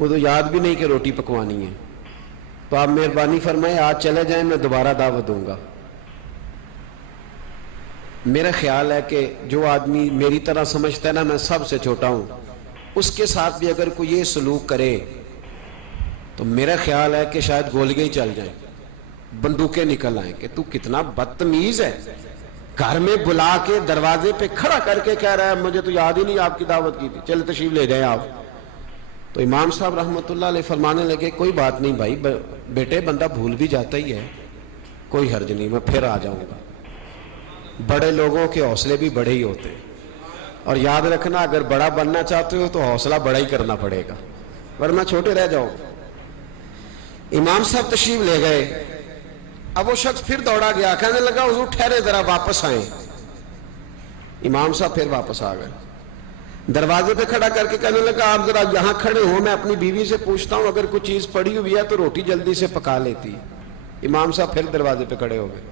وہ تو یاد بھی نہیں کہ روٹی پکوانی ہے. تو آپ مہربانی فرمائیں آج چلے جائیں, میں دوبارہ دعوت دوں گا. میرا خیال ہے کہ جو آدمی میری طرح سمجھتا ہے نا میں سب سے چھوٹا ہوں, اس کے ساتھ بھی اگر کوئی یہ سلوک کرے تو میرا خیال ہے کہ شاید گولیاں ہی چل جائیں, بندوقیں نکل آئیں کہ تو کتنا بدتمیز ہے. گھر میں بلا کے دروازے پہ کھڑا کر کے کہہ رہا ہے مجھے تو یاد ہی نہیں آپ کی دعوت کی تھی, چلے تشریف لے جائیں آپ. تو امام صاحب رحمۃ اللہ علیہ فرمانے لگے کوئی بات نہیں بھائی, بیٹے بندہ بھول بھی جاتا ہی ہے, کوئی حرج نہیں, میں پھر آ جاؤں گا. بڑے لوگوں کے حوصلے بھی بڑے ہی ہوتے ہیں, اور یاد رکھنا اگر بڑا بننا چاہتے ہو تو حوصلہ بڑا ہی کرنا پڑے گا, ورنہ چھوٹے رہ جاؤ. امام صاحب تشریف لے گئے. اب وہ شخص پھر دوڑا گیا, کہنے لگا حضور ٹھہرے ذرا واپس آئیں. امام صاحب پھر واپس آ گئے, دروازے پہ کھڑا کر کے کہنے لگا آپ ذرا یہاں کھڑے ہو, میں اپنی بیوی سے پوچھتا ہوں اگر کوئی چیز پڑی ہوئی ہے تو روٹی جلدی سے پکا لیتی. امام صاحب پھر دروازے پہ کھڑے ہو گئے.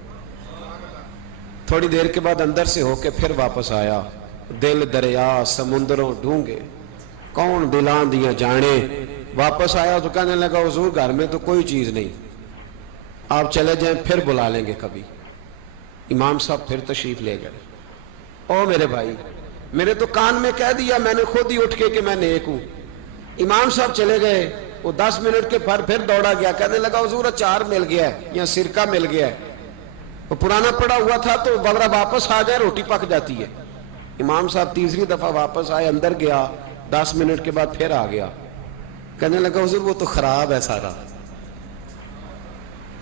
تھوڑی دیر کے بعد اندر سے ہو کے پھر واپس آیا. دل دریا سمندروں ڈھونگے کون دلاں دیاں جانے. واپس آیا تو کہنے لگا حضور گھر میں تو کوئی چیز نہیں, آپ چلے جائیں پھر بلا لیں گے کبھی. امام صاحب پھر تشریف لے گئے. او میرے بھائی, میرے تو کان میں کہہ دیا میں نے خود ہی اٹھ کے کہ میں نیک ہوں. امام صاحب چلے گئے. وہ 10 منٹ کے پھر دوڑا گیا, کہنے لگا حضور اچار مل گیا ہے یا سرکہ مل گیا ہے, وہ پرانا پڑا ہوا تھا تو وغیرہ واپس آ جائے روٹی پک جاتی ہے. امام صاحب تیسری دفعہ واپس آئے, اندر گیا, 10 منٹ کے بعد پھر آ گیا. کہنے لگا حضور وہ تو خراب ہے سارا,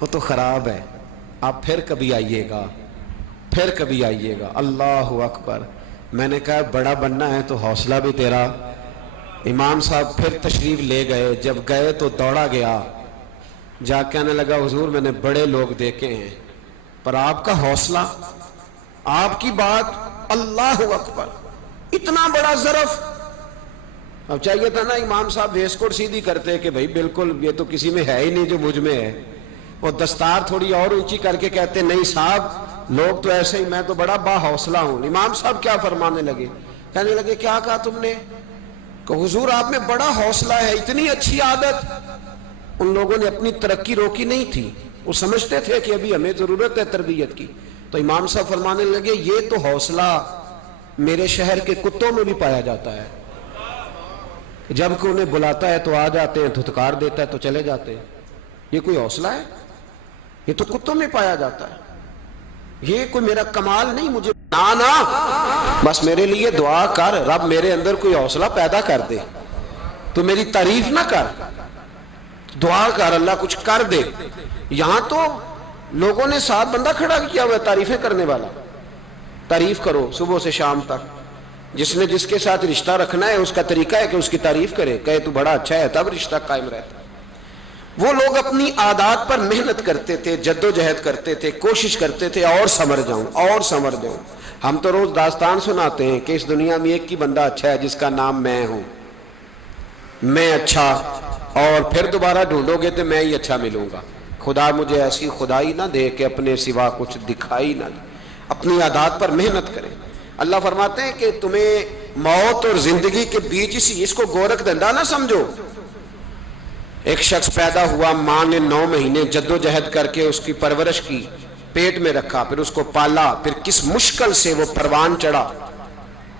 وہ تو خراب ہے, آپ پھر کبھی آئیے گا, پھر کبھی آئیے گا. اللہ اکبر. میں نے کہا بڑا بننا ہے تو حوصلہ بھی تیرا. امام صاحب پھر تشریف لے گئے. جب گئے تو دوڑا گیا, جا کہنے لگا حضور میں نے بڑے لوگ دیکھے ہیں پر آپ کا حوصلہ, آپ کی بات, اللہ اکبر, اتنا بڑا ظرف. اب چاہیے تھا نا امام صاحب ویس کوٹ سیدھی کرتے کہ بھائی بالکل یہ تو کسی میں ہے ہی نہیں جو مجھ میں ہے. وہ دستار تھوڑی اور اونچی کر کے کہتے نہیں صاحب لوگ تو ایسے ہی, میں تو بڑا با حوصلہ ہوں. امام صاحب کیا فرمانے لگے, کہنے لگے کیا کہا تم نے, کہ حضور آپ میں بڑا حوصلہ ہے, اتنی اچھی عادت. ان لوگوں نے اپنی ترقی روکی نہیں تھی, وہ سمجھتے تھے کہ ابھی ہمیں ضرورت ہے تربیت کی. تو امام صاحب فرمانے لگے یہ تو حوصلہ میرے شہر کے کتوں میں بھی پایا جاتا ہے, جب کہ انہیں بلاتا ہے تو آ جاتے ہیں, دھتکار دیتا ہے تو چلے جاتے ہیں. یہ کوئی حوصلہ ہے؟ یہ تو کتوں میں پایا جاتا ہے. یہ کوئی میرا کمال نہیں, مجھے نا بس میرے لیے دعا کر, رب میرے اندر کوئی حوصلہ پیدا کر دے. تو میری تعریف نہ کر, دعا کر اللہ کچھ کر دے. یہاں تو لوگوں نے 7 بندہ کھڑا کیا ہوا ہے تعریفیں کرنے والا. تعریف کرو صبح سے شام تک. جس نے جس کے ساتھ رشتہ رکھنا ہے اس کا طریقہ ہے کہ اس کی تعریف کرے, کہے تو بڑا اچھا ہے, تب رشتہ قائم رہتا ہے. وہ لوگ اپنی عادات پر محنت کرتے تھے, جد و جہد کرتے تھے, کوشش کرتے تھے اور سنور جاؤں اور سنور جاؤں. ہم تو روز داستان سناتے ہیں کہ اس دنیا میں ایک ہی بندہ اچھا ہے جس کا نام میں ہوں. میں اچھا, اور پھر دوبارہ ڈھونڈو گے تو میں ہی اچھا ملوں گا. خدا مجھے ایسی خدائی نہ دے کہ اپنے سوا کچھ دکھائی نہ دے. اپنی عادات پر محنت کرے. اللہ فرماتے ہیں کہ تمہیں موت اور زندگی کے بیچ اس کو گورکھ دھندا نہ سمجھو. ایک شخص پیدا ہوا, ماں نے 9 مہینے جد و جہد کر کے اس کی پرورش کی, پیٹ میں رکھا, پھر اس کو پالا, پھر کس مشکل سے وہ پروان چڑھا,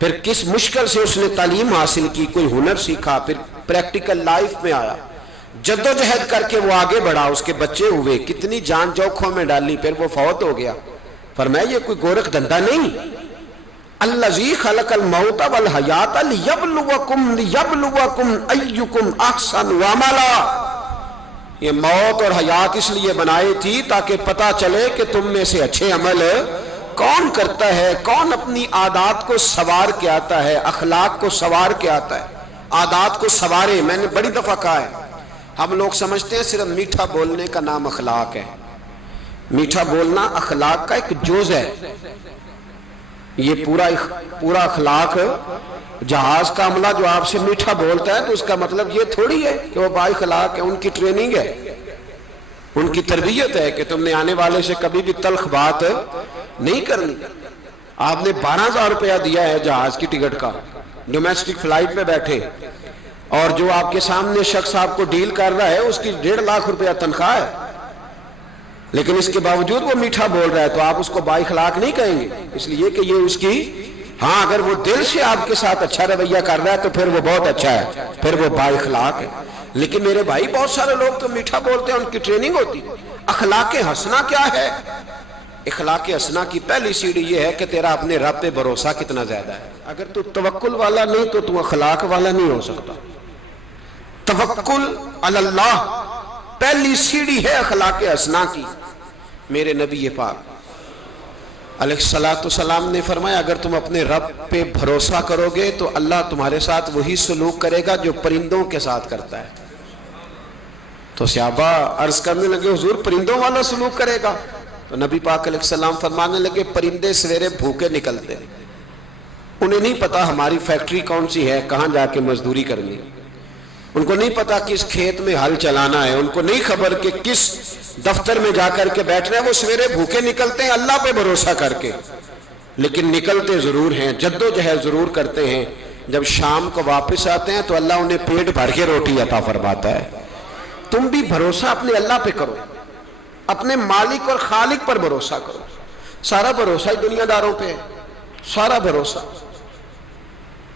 پھر کس مشکل سے اس نے تعلیم حاصل کی, کوئی ہنر سیکھا, پھر پریکٹیکل لائف میں آیا, جد و جہد کر کے وہ آگے بڑھا, اس کے بچے ہوئے, کتنی جان جوکھوں میں ڈالی, پھر وہ فوت ہو گیا. فرمایا یہ کوئی گورکھ دھندا نہیں. الذی خلق الموت والحیات لیبلوکم ایکم احسن عملا. یہ موت اور حیات اس لیے بنائی تھی تاکہ پتہ چلے کہ تم میں سے اچھے عمل کون کرتا ہے, کون اپنی عادات کو سوار کے آتا ہے, اخلاق کو سوار کے آتا ہے. عادات کو سوارے. میں نے بڑی دفعہ کہا ہے, ہم لوگ سمجھتے ہیں صرف میٹھا بولنے کا نام اخلاق ہے. میٹھا بولنا اخلاق کا ایک جز ہے. یہ پورا اخلاق, جہاز کا عملہ جو آپ سے میٹھا بولتا ہے تو اس کا مطلب یہ تھوڑی ہے کہ وہ با اخلاق ہے. ان کی ٹریننگ ہے, ان کی تربیت ہے کہ تم نے آنے والے سے کبھی بھی تلخ بات نہیں کرنی. آپ نے 12,000 روپیہ دیا ہے جہاز کی ٹکٹ کا, ڈومیسٹک فلائٹ پہ بیٹھے, اور جو آپ کے سامنے شخص آپ کو ڈیل کر رہا ہے اس کی 1.5 لاکھ روپیہ تنخواہ ہے، لیکن اس کے باوجود وہ میٹھا بول رہا ہے، تو آپ اس کو با اخلاق نہیں کہیں گے، اس لیے کہ یہ اس کی، ہاں اگر وہ دل سے آپ کے ساتھ اچھا رویہ کر رہا ہے تو پھر وہ بہت اچھا ہے، پھر وہ با اخلاق ہے۔ لیکن میرے بھائی بہت سارے لوگ تو میٹھا بولتے ہیں، ان کی ٹریننگ ہوتی ہے۔ اخلاق حسنہ کیا ہے؟ اخلاق حسنہ کی پہلی سیڑھی یہ ہے کہ تیرا اپنے رب پہ بھروسہ کتنا زیادہ ہے۔ اگر تو توکل والا نہیں تو تو اخلاق والا نہیں ہو سکتا۔ توکل علی اللہ پہلی سیڑھی ہے اخلاق حسنہ کی۔ میرے نبی پاک علیہ الصلوۃ والسلام نے فرمایا اگر تم اپنے رب پہ بھروسہ کرو گے تو اللہ تمہارے ساتھ وہی سلوک کرے گا جو پرندوں کے ساتھ کرتا ہے۔ تو صحابہ عرض کرنے لگے حضور پرندوں والا سلوک کرے گا؟ تو نبی پاک علیہ السلام فرمانے لگے پرندے سویرے بھوکے نکلتے ہیں، انہیں نہیں پتا ہماری فیکٹری کون سی ہے، کہاں جا کے مزدوری کرنی، ان کو نہیں پتا کس کھیت میں ہل چلانا ہے، ان کو نہیں خبر کہ کس دفتر میں جا کر کے بیٹھنا ہے، وہ سویرے بھوکے نکلتے ہیں اللہ پہ بھروسہ کر کے، لیکن نکلتے ضرور ہیں، جدوجہد ضرور کرتے ہیں۔ جب شام کو واپس آتے ہیں تو اللہ انہیں پیٹ بھر کے روٹی عطا فرماتا ہے۔ تم بھی بھروسہ اپنے اللہ پہ کرو، اپنے مالک اور خالق پر بھروسہ کرو۔ سارا بھروسہ ہی دنیا داروں پہ ہے، سارا بھروسہ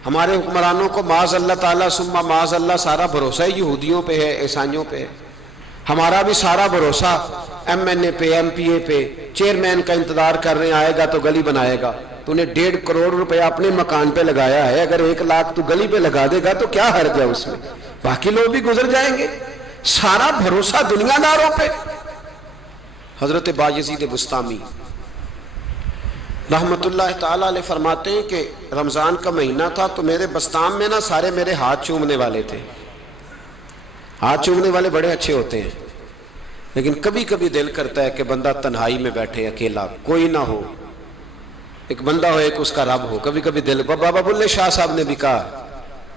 ہمارے حکمرانوں کو معاذ اللہ تعالیٰ ثم معاذ اللہ سارا بھروسہ ہی یہودیوں پہ ہے، عیسائیوں پہ ہے۔ ہمارا بھی سارا بھروسہ ایم این اے پہ، ایم پی اے پہ، چیئرمین کا انتظار کر رہے ہیں آئے گا تو گلی بنائے گا۔ تو نے 1.5 کروڑ روپے اپنے مکان پہ لگایا ہے، اگر 1 لاکھ تو گلی پہ لگا دے گا تو کیا حرج ہے اس میں، باقی لوگ بھی گزر جائیں گے۔ سارا بھروسہ دنیا داروں پہ۔ حضرت بایزید بسطامی رحمت اللہ تعالیٰ علیہ فرماتے ہیں کہ رمضان کا مہینہ تھا تو میرے بستان میں نا سارے میرے ہاتھ چومنے والے تھے۔ ہاتھ چومنے والے بڑے اچھے ہوتے ہیں، لیکن کبھی کبھی دل کرتا ہے کہ بندہ تنہائی میں بیٹھے اکیلا، کوئی نہ ہو، ایک بندہ ہو ایک اس کا رب ہو۔ کبھی کبھی دل، بابا بلے شاہ صاحب نے بھی کہا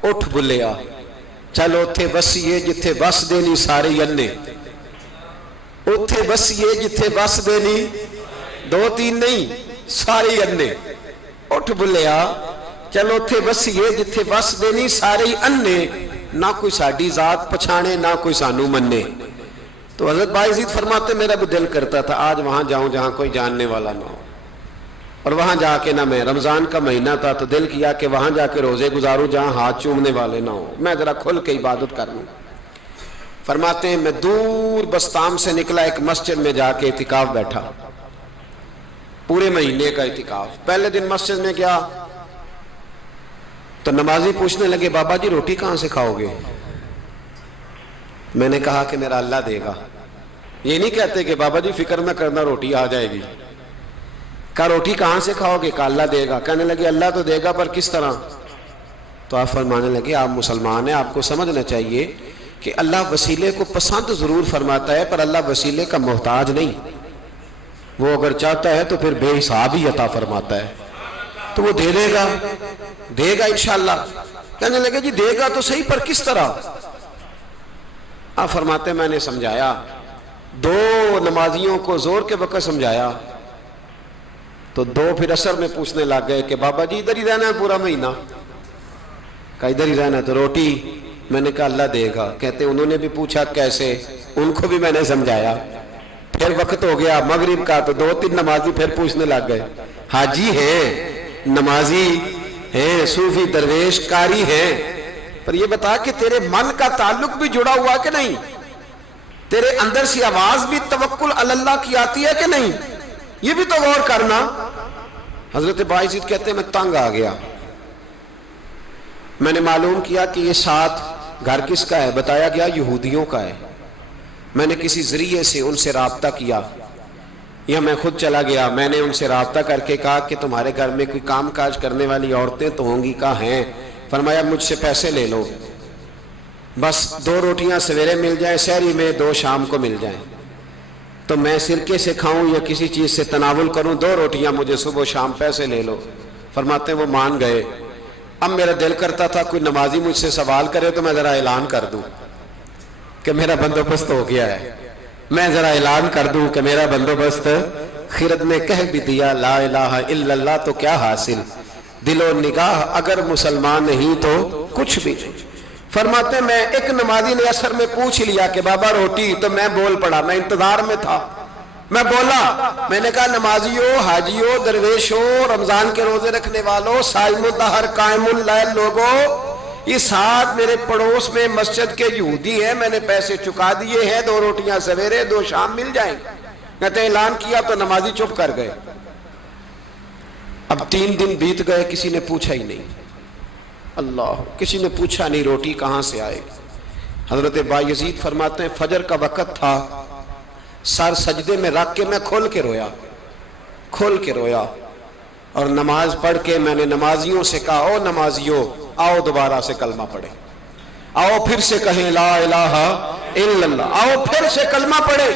اٹھ بلیا چل اوتھے بسیے جتھے بس دینی سارے انے، اوتھے بسیے جتھے بس دینی 2-3 نہیں سارے انے، اٹھ بلیا چل اوتھے بسیے جتھے بس دینی سارے انے، نہ کوئی ساڈی ذات پچھانے نہ کوئی سانو منے۔ تو حضرت بایزید فرماتے میرا بھی دل کرتا تھا آج وہاں جاؤں جہاں کوئی جاننے والا نہ ہو، اور وہاں جا کے نہ، میں رمضان کا مہینہ تھا تو دل کیا کہ وہاں جا کے روزے گزاروں جہاں ہاتھ چومنے والے نہ ہو، میں ذرا کھل کے عبادت کر لوں۔ فرماتے ہیں میں دور بستام سے نکلا، ایک مسجد میں جا کے اعتکاف بیٹھا، پورے مہینے کا اعتکاف۔ پہلے دن مسجد میں گیا تو نمازی پوچھنے لگے بابا جی روٹی کہاں سے کھاؤ گے؟ میں نے کہا کہ میرا اللہ دے گا۔ یہ نہیں کہتے کہ بابا جی فکر نہ کرنا روٹی آ جائے گی۔ کہا روٹی کہاں سے کھاؤ گے؟ کہا اللہ دے گا۔ کہنے لگے اللہ تو دے گا پر کس طرح؟ تو آپ فرمانے لگے آپ مسلمان ہیں، آپ کو سمجھنا چاہیے کہ اللہ وسیلے کو پسند ضرور فرماتا ہے پر اللہ وسیلے کا محتاج نہیں، وہ اگر چاہتا ہے تو پھر بے حساب ہی عطا فرماتا ہے، تو وہ دے گا انشاءاللہ۔ کہنے لگے جی دے گا تو صحیح پر کس طرح؟ آپ فرماتے میں نے سمجھایا، 2 نمازیوں کو زور کے وقت سمجھایا تو 2 پھر عصر میں پوچھنے لگ گئے کہ بابا جی ادھر ہی رہنا ہے پورا مہینہ؟ کہا ادھر ہی رہنا ہے۔ تو روٹی؟ میں نے کہا اللہ دے گا۔ کہتے انہوں نے بھی پوچھا کیسے، ان کو بھی میں نے سمجھایا۔ پھر وقت ہو گیا مغرب کا تو 2-3 نمازی پھر پوچھنے لگ گئے، حاجی ہیں، نمازی ہیں، صوفی درویش قاری ہیں، پر یہ بتا کہ تیرے من کا تعلق بھی جڑا ہوا کہ نہیں؟ تیرے اندر سی آواز بھی توکل علی اللہ کی آتی ہے کہ نہیں؟ یہ بھی تو غور کرنا۔ حضرت بایزید کہتے ہیں میں تنگ آ گیا، میں نے معلوم کیا کہ یہ 7 گھر کس کا ہے؟ بتایا گیا یہودیوں کا ہے۔ میں نے کسی ذریعے سے ان سے رابطہ کیا یا میں خود چلا گیا، میں نے ان سے رابطہ کر کے کہا کہ تمہارے گھر میں کوئی کام کاج کرنے والی عورتیں تو ہوں گی؟ کہا ہیں۔ فرمایا مجھ سے پیسے لے لو، بس 2 روٹیاں سویرے مل جائیں سحری میں، 2 شام کو مل جائیں، تو میں سرکے سے کھاؤں یا کسی چیز سے تناول کروں، 2 روٹیاں مجھے صبح و شام پیسے لے لو۔ فرماتے ہیں وہ مان گئے۔ اب میرا دل کرتا تھا کوئی نمازی مجھ سے سوال کرے تو میں ذرا اعلان کر دوں کہ میرا بندوبست ہو گیا ہے، میں ذرا اعلان کر دوں کہ میرا بندوبست، خرد نے کہہ بھی دیا لا الہ الا اللہ تو کیا حاصل، دل و نگاہ اگر مسلمان نہیں تو کچھ بھی نہیں۔ فرماتے ہیں میں ایک نمازی نے اثر میں پوچھ لیا کہ بابا روٹی، تو میں بول پڑا، میں انتظار میں تھا، میں بولا، میں نے کہا نمازیوں، حاجیوں، درویشوں، رمضان کے روزے رکھنے والوں، صائم الدہر قائم اللیل لوگوں، یہ ساتھ میرے پڑوس میں مسجد کے یہودی ہیں، میں نے پیسے چکا دیے ہیں، 2 روٹیاں سویرے 2 شام مل جائیں گے۔ کہتے ہیں اعلان کیا تو نمازی چپ کر گئے۔ اب 3 دن بیت گئے، کسی نے پوچھا ہی نہیں، اللہ، کسی نے پوچھا نہیں روٹی کہاں سے آئے گی۔ حضرت بایزید فرماتے ہیں فجر کا وقت تھا، سر سجدے میں رکھ کے میں کھول کے رویا اور نماز پڑھ کے میں نے نمازیوں سے کہا، او نمازیوں آؤ دوبارہ سے کلمہ پڑھیں، آؤ پھر سے کہیں لا الہ الا اللہ، آؤ پھر سے کلمہ پڑھیں۔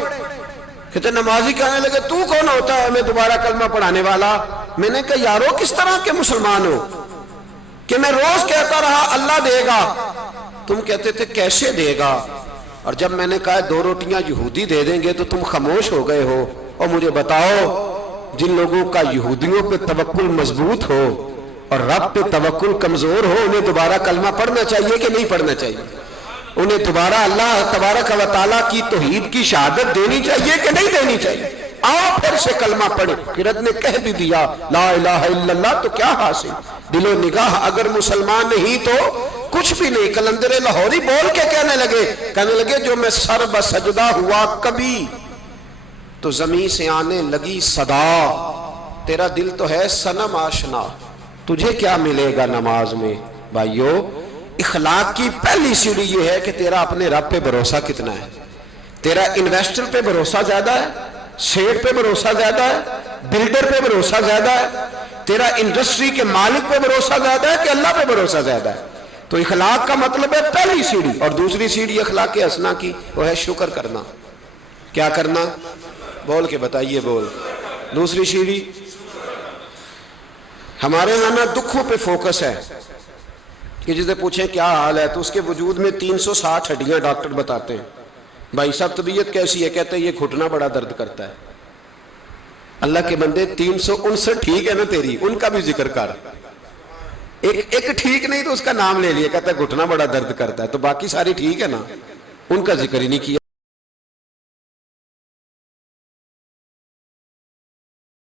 کہتے نمازی کہنے لگے تو کون ہوتا ہے ہمیں دوبارہ کلمہ پڑھانے والا؟ میں نے کہا یارو کس طرح کے مسلمان ہو کہ میں روز کہتا رہا اللہ دے گا، تم کہتے تھے کیسے دے گا، اور جب میں نے کہا 2 روٹیاں یہودی دے دیں گے تو تم خاموش ہو گئے ہو۔ اور مجھے بتاؤ جن لوگوں کا یہودیوں پہ توکل مضبوط ہو اور رب پہ توکل کمزور ہو، انہیں دوبارہ کلمہ پڑھنا چاہیے کہ نہیں پڑھنا چاہیے؟ انہیں دوبارہ اللہ تبارک و تعالیٰ کی توحید کی شہادت دینی چاہیے کہ نہیں دینی چاہیے؟ آؤ پھر سے کلمہ پڑھیں۔ قرت نے کہہ بھی دیا لا الہ الا اللہ تو کیا حاصل، دل و نگاہ اگر مسلمان نہیں تو کچھ بھی نہیں۔ قلندر لاہوری بول کے کہنے لگے جو میں سر بسجدہ ہوا کبھی تو زمین سے آنے لگی صدا، تیرا دل تو ہے صنم آشنا، تجھے کیا ملے گا نماز میں؟ بھائیو، اخلاق کی پہلی سیڑھی یہ ہے کہ تیرا اپنے رب پہ بھروسہ کتنا ہے۔ تیرا انویسٹر پہ بھروسہ زیادہ ہے، شیٹ پہ بھروسہ زیادہ ہے، بلڈر پہ بھروسہ زیادہ ہے، تیرا انڈسٹری کے مالک پہ بھروسہ زیادہ ہے کہ اللہ پہ بھروسہ زیادہ ہے؟ تو اخلاق کا مطلب ہے پہلی سیڑھی، اور دوسری سیڑھی اخلاق حسنہ کی وہ ہے شکر کرنا۔ کیا کرنا؟ بول کے بتائیے، بول۔ دوسری سیڑھی ہمارے یہاں نا دکھوں پہ فوکس ہے کہ جسے پوچھیں کیا حال ہے تو اس کے وجود میں 360 ہڈیاں ڈاکٹر بتاتے ہیں۔ بھائی صاحب طبیعت کیسی ہے؟ کہتے ہیں یہ گھٹنا بڑا درد کرتا ہے۔ اللہ کے بندے 359 ٹھیک ہے نا تیری، ان کا بھی ذکر کر۔ ایک ٹھیک نہیں تو اس کا نام لے لیا، کہتا ہے گھٹنا بڑا درد کرتا ہے، تو باقی ساری ٹھیک ہے نا، ان کا ذکر ہی نہیں کیا۔